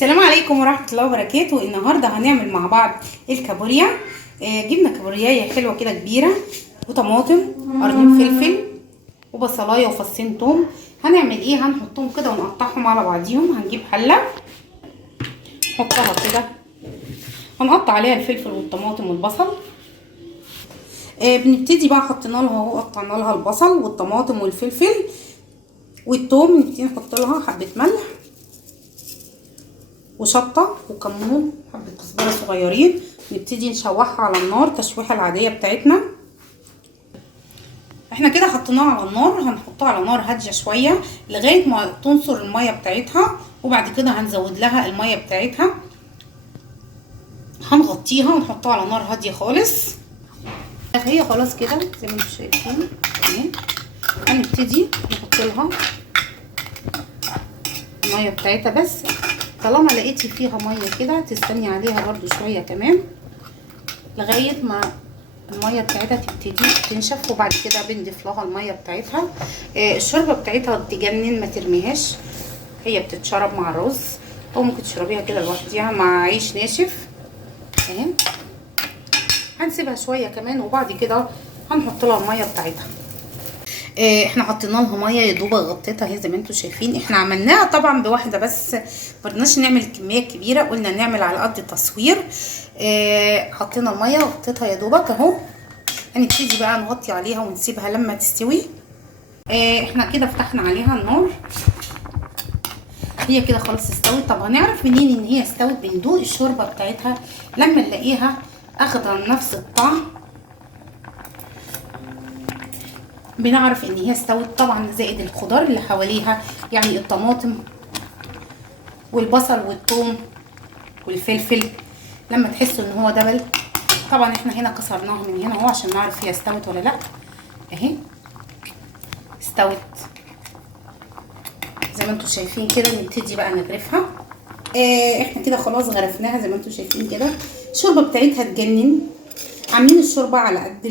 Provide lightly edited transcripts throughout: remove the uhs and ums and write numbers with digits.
السلام عليكم ورحمة الله وبركاته. النهاردة هنعمل مع بعض الكابوريا. جبنا كابورياية حلوة كده كبيرة وطماطم قرنين فلفل وبصلاية وفصين توم. هنعمل ايه؟ هنحطهم كده ونقطعهم على بعضيهم. هنجيب حلة نحطها كده، هنقطع عليها الفلفل والطماطم والبصل. بنبتدي بقى حطينا لها اهو، قطعنا لها البصل والطماطم والفلفل والثوم. نبتدي نحط لها حبة ملح وشطه وكمون، حبه كزبره صغيرين. نبتدي نشوحها على النار التشويحه العاديه بتاعتنا. احنا كده حطيناها على النار، هنحطها على نار هاديه شويه لغايه ما تنصر الميه بتاعتها، وبعد كده هنزود لها الميه بتاعتها. هنغطيها ونحطها على نار هاديه خالص. هي خلاص كده زي ما انتم شايفين. هنبتدي نحط لها الميه بتاعتها، بس طالما لقيتي فيها ميه كده تستني عليها برده شويه كمان لغايه ما الميه بتاعتها تبتدي تنشف، وبعد كده بنضيف لها الميه بتاعتها. الشوربه بتاعتها تجنن، ما ترميهاش، هي بتتشرب مع الرز او ممكن تشربيها كده لوحديها مع عيش ناشف. اهي هنسيبها شويه كمان وبعد كده هنحط لها الميه بتاعتها. احنا حطينا لها ميه يا دوب غطيتها اهي زي ما انتم شايفين. احنا عملناها طبعا بواحده بس، مرضناش نعمل كميه كبيره، قلنا نعمل على قد التصوير. حطينا الميه غطيتها يا دوبك اهو. هنبتدي بقى نغطي عليها ونسيبها لما تستوي. احنا كده فتحنا عليها النار، هي كده خلاص استوت. طب هنعرف منين ان هي استوت؟ بندوق الشوربه بتاعتها لما نلاقيها اخده نفس الطعم بنعرف ان هي استوت. طبعا زائد الخضار اللي حواليها، يعني الطماطم والبصل والثوم والفلفل، لما تحسوا ان هو دبل. طبعا احنا هنا كسرناها من هنا اهو عشان نعرف هي استوت ولا لا. اهي استوت زي ما انتم شايفين كده. نبتدي بقى نغرفها. احنا كده خلاص غرفناها زي ما انتم شايفين كده. الشوربه بتاعتها تجنن. عاملين الشوربه على قد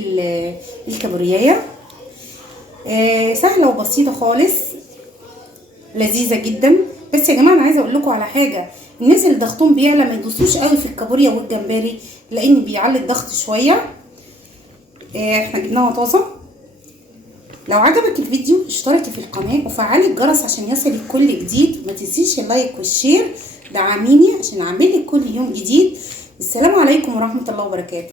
الكابوريايه. سهله وبسيطه خالص، لذيذه جدا. بس يا جماعه انا عايزه اقول لكم على حاجه، الناس اللي ضغطهم بيعلى ما يدوسوش قوي في الكابوريا والجمبري لان بيعلي الضغط شويه. احنا جبناها طازه. لو عجبك الفيديو اشتركي في القناه وفعلي الجرس عشان يصلك كل جديد. ما تنسيش اللايك والشير، دعميني عشان اعمل لك كل يوم جديد. السلام عليكم ورحمه الله وبركاته.